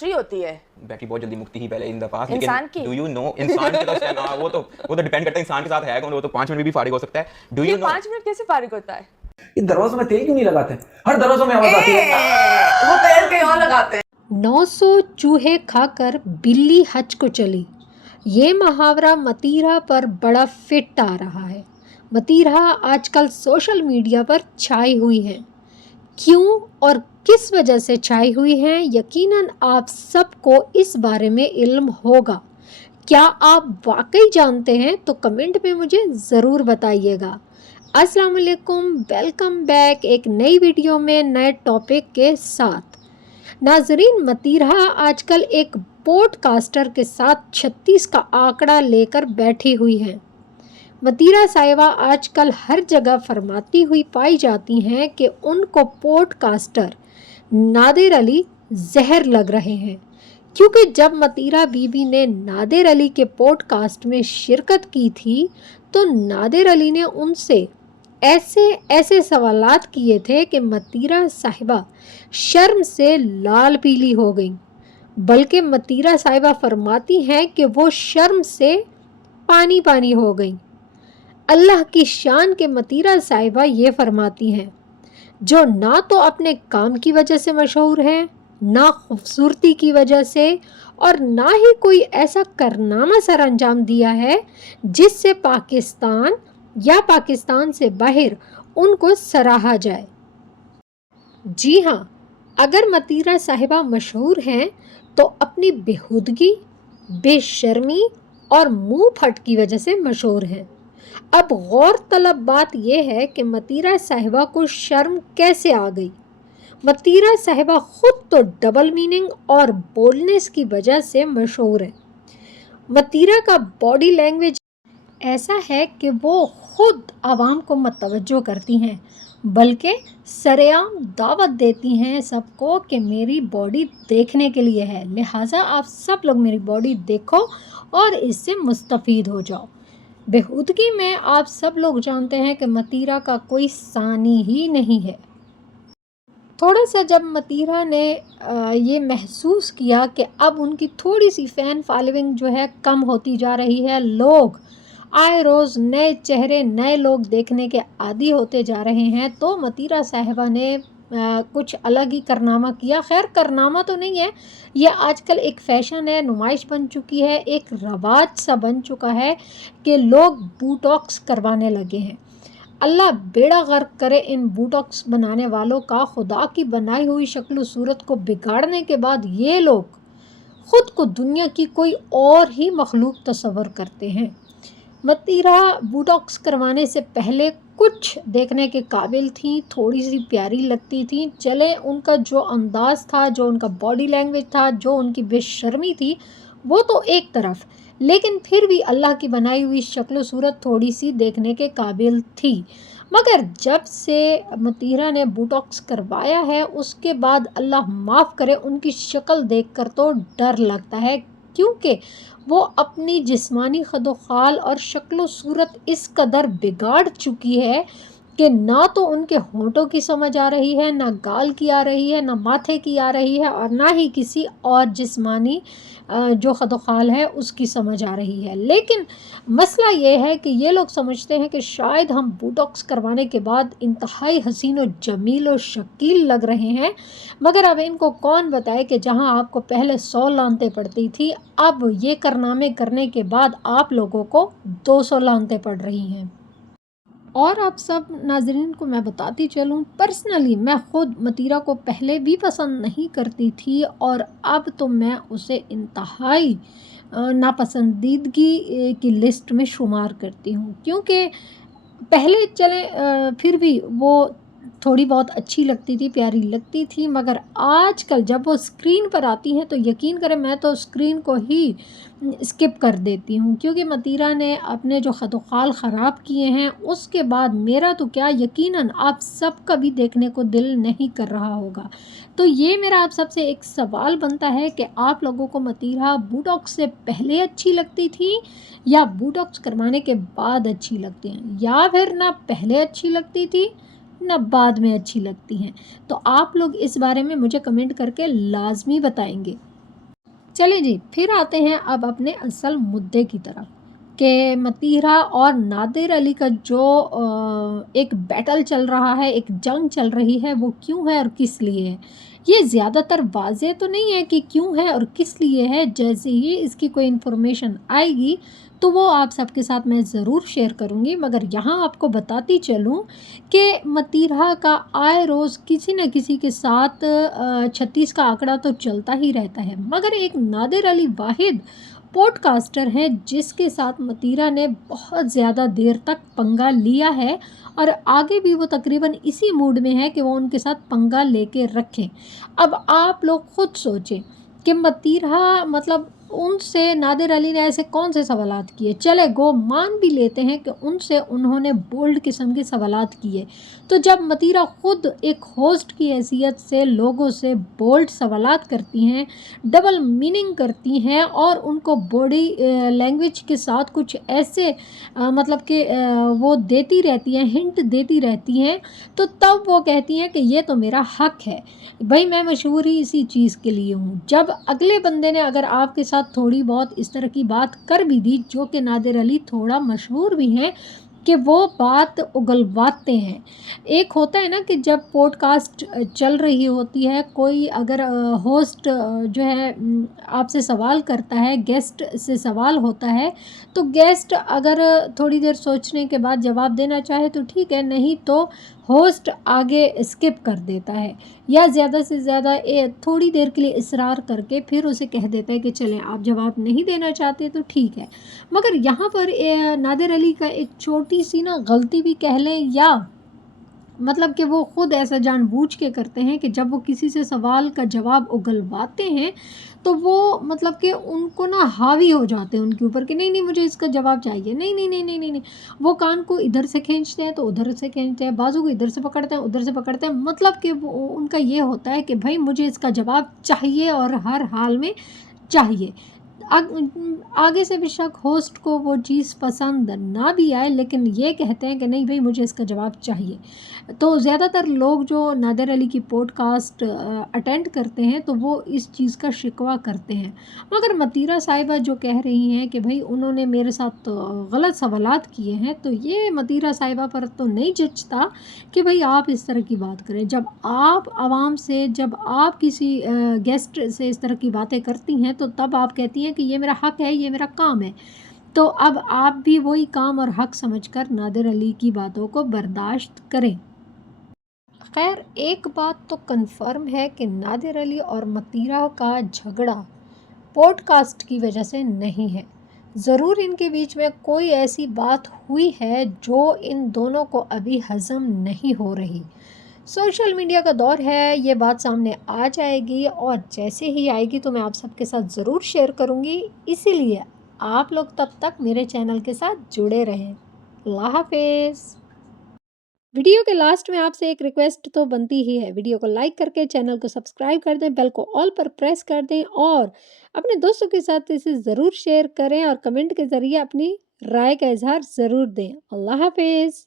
Battery होती है? Battery बहुत जल्दी मुकती ही पहले इन द पास्ट, इंसान की? डू यू नो इंसान के तो वो तो डिपेंड करता है इंसान के साथ है कौन, वो तो 5 मिनट में भी फारिग हो सकता है। डू ये यू नो 5 मिनट कैसे फारिग होता है? इन दरवाजों में तेल क्यों नहीं लगाते? हर दरवाजों में आवाज आती है। वो तेल कहीं और लगाते हैं। 900 चूहे खाकर बिल्ली हज को चली। ये मुहावरा मतीरा पर बड़ा फिट आ रहा है। मतीरा आजकल सोशल मीडिया पर छाई हुई है। क्यों और किस वजह से छाई हुई हैं, यकीनन आप सबको इस बारे में इल्म होगा। क्या आप वाकई जानते हैं? तो कमेंट में मुझे ज़रूर बताइएगा। अस्सलाम वालेकुम, वेलकम बैक एक नई वीडियो में नए टॉपिक के साथ। नाजरीन, मतीरा आजकल एक पॉडकास्टर के साथ 36 का आंकड़ा लेकर बैठी हुई हैं। मतीरा साहिबा आजकल हर जगह फरमाती हुई पाई जाती हैं कि उनको पॉडकास्टर नादिर अली जहर लग रहे हैं, क्योंकि जब मतीरा बीबी ने नादिर अली के पॉडकास्ट में शिरकत की थी तो नादिर अली ने उनसे ऐसे सवालात किए थे कि मतीरा साहिबा शर्म से लाल पीली हो गई। बल्कि मतीरा साहिबा फरमाती हैं कि वो शर्म से पानी पानी हो गई। अल्लाह की शान के मतीरा साहिबा ये फरमाती हैं, जो ना तो अपने काम की वजह से मशहूर है, ना खूबसूरती की वजह से, और ना ही कोई ऐसा कारनामा सर अंजाम दिया है जिससे पाकिस्तान या पाकिस्तान से बाहर उनको सराहा जाए। जी हाँ, अगर मतीरा साहिबा मशहूर हैं तो अपनी बेहुदगी, बेशर्मी और मुंह फट की वजह से मशहूर हैं। अब गौर तलब बात यह है कि मतीरा साहिबा को शर्म कैसे आ गई। मतीरा साहिबा खुद तो डबल मीनिंग और बोल्डनेस की वजह से मशहूर है। मतीरा का बॉडी लैंग्वेज ऐसा है कि वो खुद आवाम को मतवज्जो करती हैं, बल्कि सरेआम दावत देती हैं सबको कि मेरी बॉडी देखने के लिए है, लिहाजा आप सब लोग मेरी बॉडी देखो और इससे मुस्तफ़ीद हो जाओ। बेहुदगी में आप सब लोग जानते हैं कि मतीरा का कोई सानी ही नहीं है। थोड़ा सा जब मतीरा ने ये महसूस किया कि अब उनकी थोड़ी सी फ़ैन फॉलोइंग जो है कम होती जा रही है, लोग आए रोज़ नए चेहरे, नए लोग देखने के आदी होते जा रहे हैं, तो मतीरा साहिबा ने कुछ अलग ही कारनामा किया। खैर, कारनामा तो नहीं है, ये आजकल एक फ़ैशन है, नुमाइश बन चुकी है, एक रवाज सा बन चुका है कि लोग बोटॉक्स करवाने लगे हैं। अल्लाह बेड़ा गर्क करे इन बोटॉक्स बनाने वालों का। खुदा की बनाई हुई शक्ल सूरत को बिगाड़ने के बाद ये लोग ख़ुद को दुनिया की कोई और ही मखलूक तस्वर करते हैं। मतीरा बोटॉक्स करवाने से पहले कुछ देखने के काबिल थी, थोड़ी सी प्यारी लगती थी। चले, उनका जो अंदाज़ था, जो उनका बॉडी लैंग्वेज था, जो उनकी बेशर्मी थी, वो तो एक तरफ, लेकिन फिर भी अल्लाह की बनाई हुई शक्ल सूरत थोड़ी सी देखने के काबिल थी। मगर जब से मतीरा ने बोटॉक्स करवाया है उसके बाद अल्लाह माफ़ करे, उनकी शक्ल देखकर तो डर लगता है, क्योंकि वो अपनी जिस्मानी खदोखाल और शक्ल सूरत इस कदर बिगाड़ चुकी है कि ना तो उनके होंठों की समझ आ रही है, ना गाल की आ रही है, ना माथे की आ रही है, और ना ही किसी और जिस्मानी जो खदोखाल है उसकी समझ आ रही है। लेकिन मसला ये है कि ये लोग समझते हैं कि शायद हम बोटॉक्स करवाने के बाद इंतहाई हसीन व जमील व शकील लग रहे हैं, मगर अब इनको कौन बताए कि जहां आपको पहले 100 लानतें पड़ती थी, अब ये कारनामे करने के बाद आप लोगों को 200 लानतें पड़ रही हैं। और आप सब नाजरीन को मैं बताती चलूँ, पर्सनली मैं ख़ुद मतीरा को पहले भी पसंद नहीं करती थी, और अब तो मैं उसे इंतहाई नापसंदीदगी की लिस्ट में शुमार करती हूँ। क्योंकि पहले चले फिर भी वो थोड़ी बहुत अच्छी लगती थी, प्यारी लगती थी, मगर आजकल जब वो स्क्रीन पर आती हैं तो यकीन करें मैं तो स्क्रीन को ही स्किप कर देती हूँ, क्योंकि मतीरा ने अपने जो खदोखाल ख़राब किए हैं उसके बाद मेरा तो क्या, यकीनन आप सब का भी देखने को दिल नहीं कर रहा होगा। तो ये मेरा आप सबसे एक सवाल बनता है कि आप लोगों को मतीरा बोटॉक्स से पहले अच्छी लगती थी या बोटॉक्स करवाने के बाद अच्छी लगती हैं, या फिर ना पहले अच्छी लगती थी ना बाद में अच्छी लगती हैं? तो आप लोग इस बारे में मुझे कमेंट करके लाजमी बताएंगे। चलें जी, फिर आते हैं अब अपने असल मुद्दे की तरफ कि मतीरा और नादिर अली का जो एक बैटल चल रहा है, एक जंग चल रही है, वो क्यों है और किस लिए है। ये ज़्यादातर वाज़ेह तो नहीं है कि क्यों है और किस लिए है। जैसे ही इसकी कोई इन्फॉर्मेशन आएगी तो वो आप सबके साथ मैं ज़रूर शेयर करूँगी, मगर यहाँ आपको बताती चलूँ कि मतीरा का आए रोज़ किसी न किसी के साथ 36 का आंकड़ा तो चलता ही रहता है, मगर एक नादिर अली वाहिद पॉडकास्टर हैं जिसके साथ मतीरा ने बहुत ज़्यादा देर तक पंगा लिया है और आगे भी वो तकरीबन इसी मूड में है कि वो उनके साथ पंगा लेके रखें। अब आप लोग खुद सोचें कि मतीरा मतलब उनसे नादिर अली ने ऐसे कौन से सवालात किए। चले गो मान भी लेते हैं कि उनसे उन्होंने बोल्ड किस्म के सवालात किए, तो जब मतीरा ख़ुद एक होस्ट की हैसियत से लोगों से बोल्ड सवालात करती हैं, डबल मीनिंग करती हैं और उनको बॉडी लैंग्वेज के साथ कुछ ऐसे मतलब कि वो देती रहती हैं, हिंट देती रहती हैं, तो तब वो कहती हैं कि ये तो मेरा हक है भाई, मैं मशहूर ही इसी चीज़ के लिए हूँ। जब अगले बंदे ने अगर आपके साथ थोड़ी बहुत इस तरह की बात कर भी दी, जो कि नादिर अली थोड़ा मशहूर भी हैं कि वो बात उगलवाते हैं। एक होता है ना कि जब पॉडकास्ट चल रही होती है, कोई अगर होस्ट जो है आपसे सवाल करता है, गेस्ट से सवाल होता है, तो गेस्ट अगर थोड़ी देर सोचने के बाद जवाब देना चाहे तो ठीक है, नहीं तो होस्ट आगे स्किप कर देता है या ज़्यादा से ज़्यादा थोड़ी देर के लिए इसरार करके फिर उसे कह देता है कि चलें आप जवाब नहीं देना चाहते तो ठीक है। मगर यहाँ पर नादिर अली का एक छोटी सी ना गलती भी कह लें, या मतलब कि वो ख़ुद ऐसा जानबूझ के करते हैं कि जब वो किसी से सवाल का जवाब उगलवाते हैं तो वो मतलब कि उनको ना हावी हो जाते हैं उनके ऊपर कि नहीं नहीं मुझे इसका जवाब चाहिए, नहीं नहीं नहीं नहीं नहीं नहीं। वो कान को इधर से खींचते हैं तो उधर से खींचते हैं, बाजू को इधर से पकड़ते हैं उधर से पकड़ते हैं, मतलब कि वो उनका ये होता है कि भाई मुझे इसका जवाब चाहिए और हर हाल में चाहिए। आगे से बेशक होस्ट को वो चीज़ पसंद ना भी आए, लेकिन ये कहते हैं कि नहीं भाई मुझे इसका जवाब चाहिए। तो ज़्यादातर लोग जो नादिर अली की पॉडकास्ट अटेंड करते हैं तो वो इस चीज़ का शिकवा करते हैं। मगर मतीरा साहिबा जो कह रही हैं कि भाई उन्होंने मेरे साथ गलत सवालात किए हैं, तो ये मतीरा साहिबा पर तो नहीं जचता कि भाई आप इस तरह की बात करें। जब आप आवाम से, जब आप किसी गेस्ट से इस तरह की बातें करती हैं तो तब आप कहती हैं कि ये मेरा हक है, ये मेरा काम है। तो अब आप भी वही काम और हक समझकर नादिर अली की बातों को बर्दाश्त करें। खैर एक बात तो कन्फर्म है कि नादिर अली और मतीरा का झगड़ा पॉडकास्ट की वजह से नहीं है। ज़रूर इनके बीच में कोई ऐसी बात हुई है जो इन दोनों को अभी हज़म नहीं हो रही। सोशल मीडिया का दौर है, ये बात सामने आ जाएगी और जैसे ही आएगी तो मैं आप सबके साथ ज़रूर शेयर करूँगी। इसीलिए आप लोग तब तक मेरे चैनल के साथ जुड़े रहें। अल्लाह हाफ़िज़। वीडियो के लास्ट में आपसे एक रिक्वेस्ट तो बनती ही है, वीडियो को लाइक करके चैनल को सब्सक्राइब कर दें, बेल को ऑल पर प्रेस कर दें और अपने दोस्तों के साथ इसे ज़रूर शेयर करें और कमेंट के ज़रिए अपनी राय का इजहार ज़रूर दें। अल्लाह हाफ़िज़।